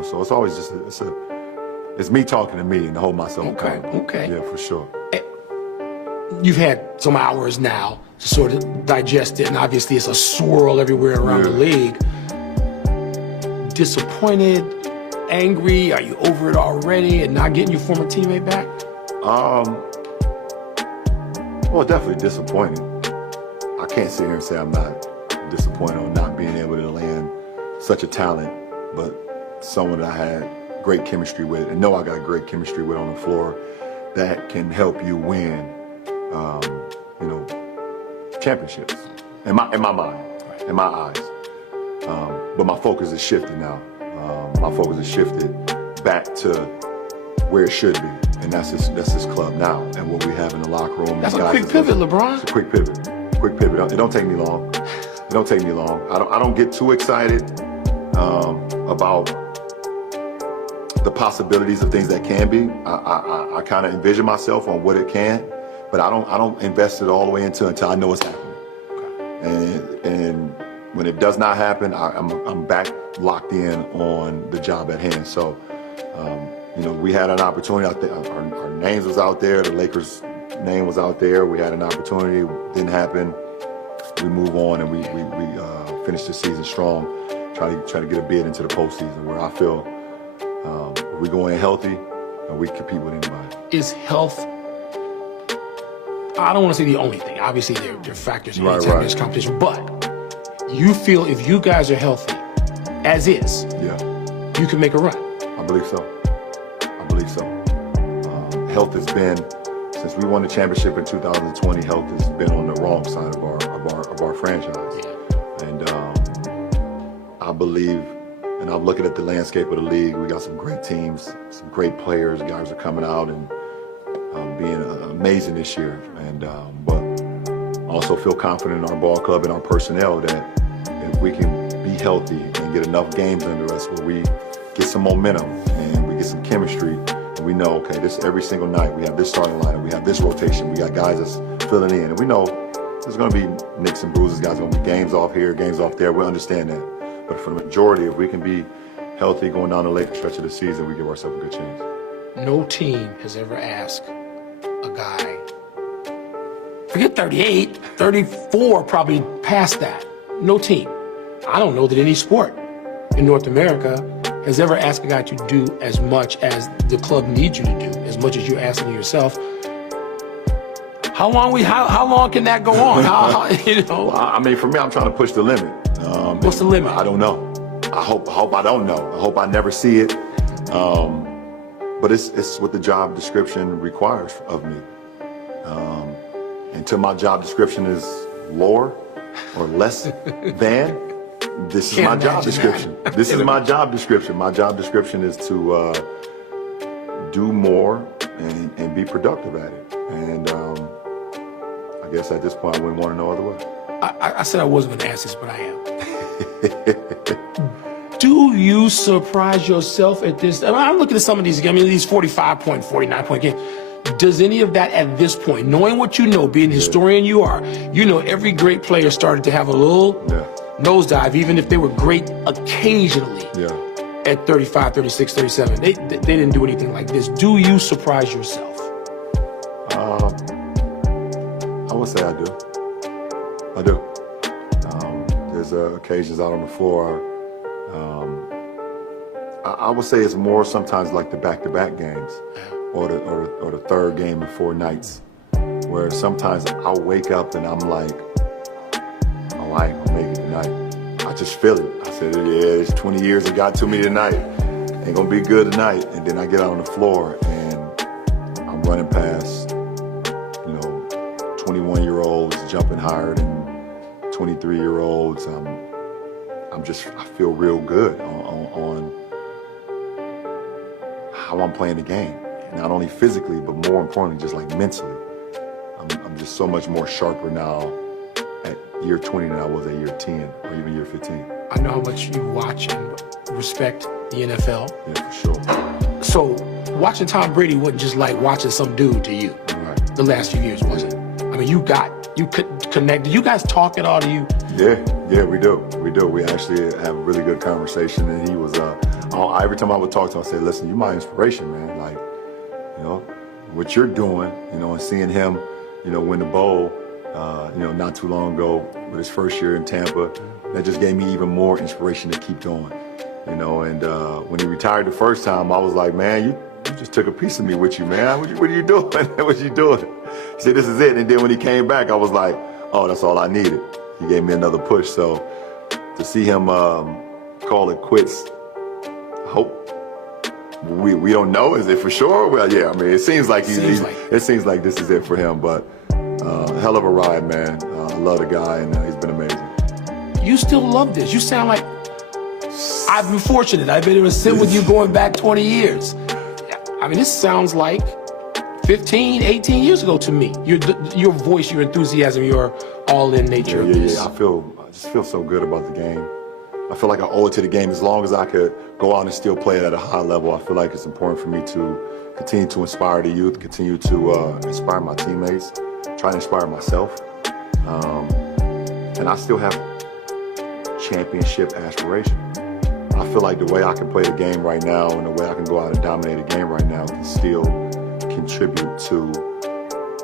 know, so it's always just it's me talking to me and to hold myself accountable. Okay. Yeah, for sure. You've had some hours now to sort of digest it, and obviously it's a swirl everywhere around the league. Disappointed, angry? Are you over it already and not getting your former teammate back? Well, definitely disappointed. I can't sit here and say I'm not disappointed on not being able to land such a talent, but someone that I had great chemistry with, and know I got great chemistry with on the floor, that can help you win, you know, championships. In my mind, in my eyes. But my focus is shifted now. My focus is shifted back to where it should be, and that's this club now, and what we have in the locker room. That's a quick pivot, LeBron. It's a quick pivot. Quick pivot. It don't take me long. It don't take me long. I don't get too excited about the possibilities of things that can be. I kind of envision myself on what it can, but I don't invest it all the way until I know it's happening. And when it does not happen, I'm back locked in on the job at hand. So, you know, we had an opportunity out there. Our names was out there. The Lakers' name was out there. We had an opportunity. Didn't happen. We move on, and we finish the season strong. Try to get a bid into the postseason, where I feel we go in healthy and we compete with anybody. Is health, I don't want to say the only thing. Obviously, there are factors in any time there's competition, but you feel if you guys are healthy, as is, you can make a run. I believe so. Health has been, since we won the championship in 2020, health has been on the wrong side of our franchise. And I believe, and I'm looking at the landscape of the league, we got some great teams, some great players. Guys are coming out and being amazing this year. And but I also feel confident in our ball club and our personnel that if we can be healthy and get enough games under us where we get some momentum and we get some chemistry, and we know, okay, this every single night we have this starting lineup, we have this rotation, we got guys that's filling in, and we know there's going to be nicks and bruises, guys going to be games off here, games off there. We understand that, but for the majority, if we can be healthy going down the late stretch of the season, we give ourselves a good chance. No team has ever asked a guy, forget 38, 34, probably past that. No team. I don't know that any sport in North America has ever asked a guy to do as much as the club needs you to do, as much as you're asking yourself. How long can that go on? You know? Well, I mean, for me, I'm trying to push the limit. What's the limit? I don't know. I hope I don't know. I hope I never see it. But it's what the job description requires of me. Until my job description is lower or less than, this is my job description. This is my job description. My job description is to do more and be productive at it. And I guess at this point, I wouldn't want to know other way. I said I wasn't going to ask this, but I am. Do you surprise yourself at this? I mean, I'm looking at some of these games, these 45-point, 49-point games. Does any of that at this point, knowing what you know, being the historian you are, you know every great player started to have a little nosedive, even if they were great occasionally at 35, 36, 37. They didn't do anything like this. Do you surprise yourself? I would say I do. I do. There's occasions out on the floor. I would say it's more sometimes like the back-to-back games or the third game in 4 nights, where sometimes I'll wake up and I'm like, oh, I ain't gonna make it tonight. I just feel it. I said, yeah, it's 20 years it got to me tonight. Ain't gonna be good tonight. And then I get out on the floor and I'm running past, 21-year-olds jumping higher than 23-year-olds. I feel real good on how I'm playing the game. Not only physically, but more importantly, just like mentally. I'm just so much more sharper now at year 20 than I was at year 10 or even year 15. I know how much you watch and respect the NFL. Yeah, for sure. So watching Tom Brady wasn't just like watching some dude to you. Right. The last few years, was it? I mean, you could connect. Do you guys talk at all? Do you? Yeah, we do. We actually have a really good conversation, and he was every time I would talk to him, I said, listen, you're my inspiration, man. Like, what you're doing, and seeing him, win the bowl, not too long ago with his first year in Tampa, that just gave me even more inspiration to keep going, and when he retired the first time, I was like, man, you just took a piece of me with you, man. What are you doing? What you doing? He said, this is it. And then when he came back, I was like, oh, that's all I needed. He gave me another push. So to see him call it quits, I hope we don't know. Is it for sure? Well, yeah. I mean, it seems like it seems like this is it for him. But hell of a ride, man. I love the guy, and he's been amazing. You still love this. You sound like I've been fortunate. I've been able to sit with you going back 20 years. I mean, this sounds like 15, 18 years ago to me. Your voice, your enthusiasm, your all-in nature. Yeah. I just feel so good about the game. I feel like I owe it to the game. As long as I could go out and still play it at a high level, I feel like it's important for me to continue to inspire the youth, continue to inspire my teammates, try to inspire myself. And I still have championship aspirations. I feel like the way I can play the game right now and the way I can go out and dominate the game right now can still contribute to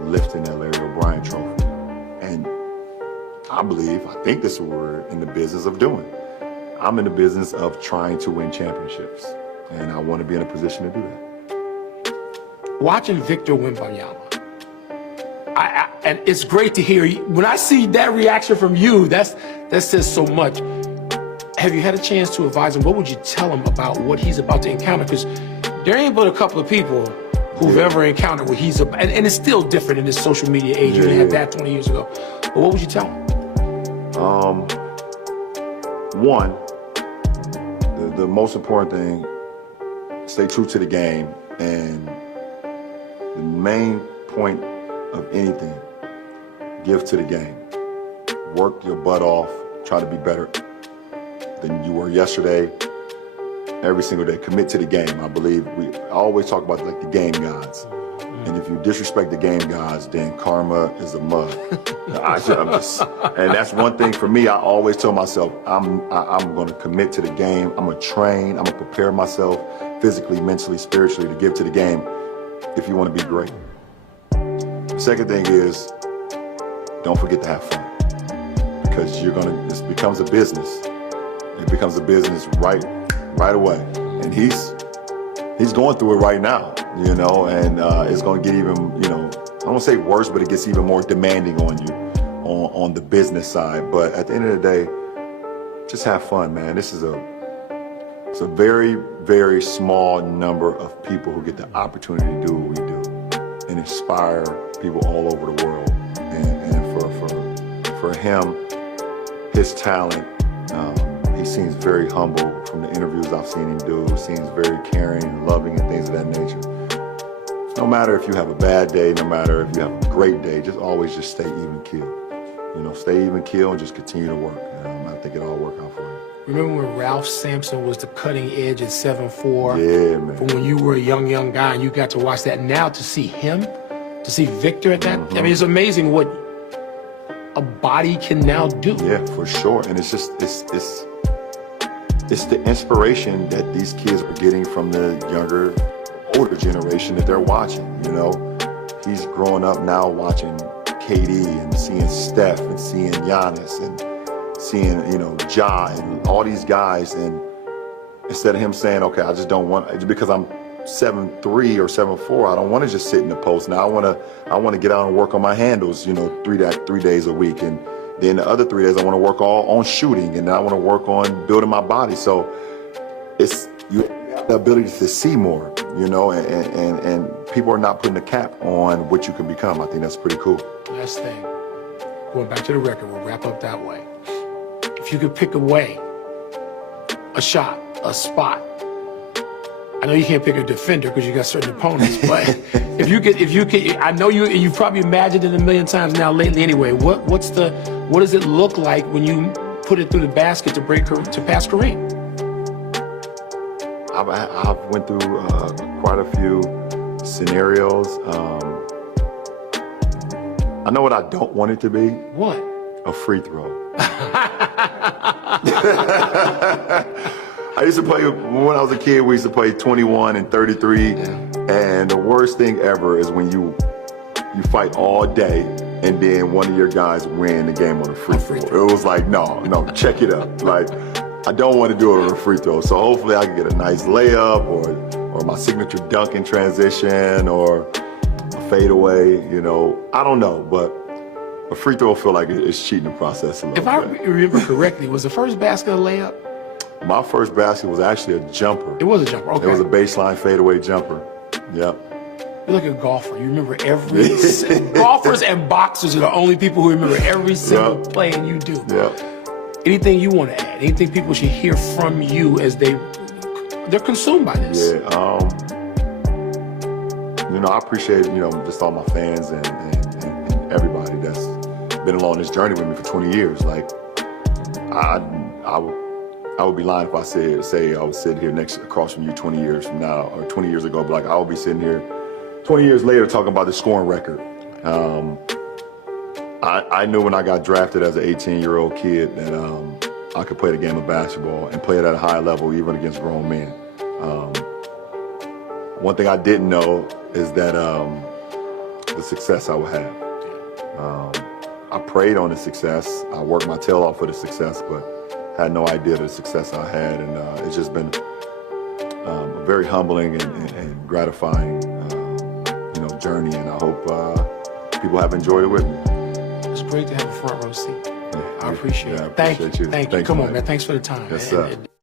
lifting that Larry O'Brien trophy. And I think this is what we're in the business of doing. I'm in the business of trying to win championships, and I want to be in a position to do that. Watching Victor Wembanyama, and it's great to hear. When I see that reaction from you, that says so much. Have you had a chance to advise him? What would you tell him about what he's about to encounter? Because there ain't but a couple of people who've ever encountered what he's about. And it's still different in this social media age. You didn't have that 20 years ago. But what would you tell him? One, the most important thing, stay true to the game. And the main point of anything, give to the game. Work your butt off. Try to be better than you were yesterday, every single day. Commit to the game. I believe I always talk about like the game gods. And if you disrespect the game gods, then karma is a mug. And that's one thing for me. I always tell myself, I'm going to commit to the game. I'm going to train. I'm going to prepare myself physically, mentally, spiritually to give to the game if you want to be great. The second thing is, don't forget to have fun, because this becomes a business. It becomes a business right away, and he's going through it right now, and it's going to get even, I don't say worse, but it gets even more demanding on you on the business side. But at the end of the day, just have fun, man. It's a very, very small number of people who get the opportunity to do what we do and inspire people all over the world. And for him, his talent. He seems very humble from the interviews I've seen him do. He seems very caring and loving and things of that nature. No matter if you have a bad day, no matter if you have a great day, always stay even keel. Stay even keel and just continue to work. I think it'll all work out for you. Remember when Ralph Sampson was the cutting edge at 7'4"? Yeah, man. From when you were a young guy and you got to watch that. Now to see him, to see Victor at that, I mean, it's amazing what a body can now do. Yeah, for sure. And it's the inspiration that these kids are getting from the older generation that they're watching. He's growing up now watching KD and seeing Steph and seeing Giannis and seeing, Ja and all these guys. And instead of him saying, okay, I just don't want, because I'm 7'3" or 7'4", I don't want to just sit in the post. Now I want to get out and work on my handles, 3 days a week. And then the other 3 days, I want to work all on shooting, and I want to work on building my body. So you have the ability to see more, and people are not putting a cap on what you can become. I think that's pretty cool. Last thing, going back to the record, we'll wrap up that way. If you could pick away a shot, a spot, I know you can't pick a defender because you got certain opponents, but if you could, I know you've probably imagined it a million times now lately anyway. What does it look like when you put it through the basket to pass Kareem? I've went through quite a few scenarios. I know what I don't want it to be. What? A free throw. I used to play, when I was a kid, we used to play 21 and 33. And the worst thing ever is when you fight all day and then one of your guys win the game on a free throw. It was like, no, check it up. Like, I don't want to do it on a free throw. So hopefully I can get a nice layup or my signature dunk in transition or a fadeaway, you know. I don't know, but a free throw feel like it's cheating the process a little bit. If I remember correctly, was the first basket a layup? My first basket was actually a jumper. It was a jumper, okay. It was a baseline fadeaway jumper. Yep. You're like a golfer. You remember every golfers and boxers are the only people who remember every single play, and you do. Yep. Anything you want to add? Anything people should hear from you as they're consumed by this? Yeah. You know, I appreciate, you know, just all my fans and everybody that's been along this journey with me for 20 years. Like, I would be lying if I say I was sitting here across from you 20 years from now or 20 years ago, but like I would be sitting here 20 years later talking about the scoring record. I knew when I got drafted as an 18-year-old kid that I could play the game of basketball and play it at a high level even against grown men. One thing I didn't know is that the success I would have. I prayed on the success. I worked my tail off for the success, but had no idea the success I had, and it's just been a very humbling and gratifying, you know, journey. And I hope people have enjoyed it with me. It's great to have a front row seat. Yeah, I appreciate it. Appreciate you. Thank you. Come on, man. Thanks for the time. Yes, sir.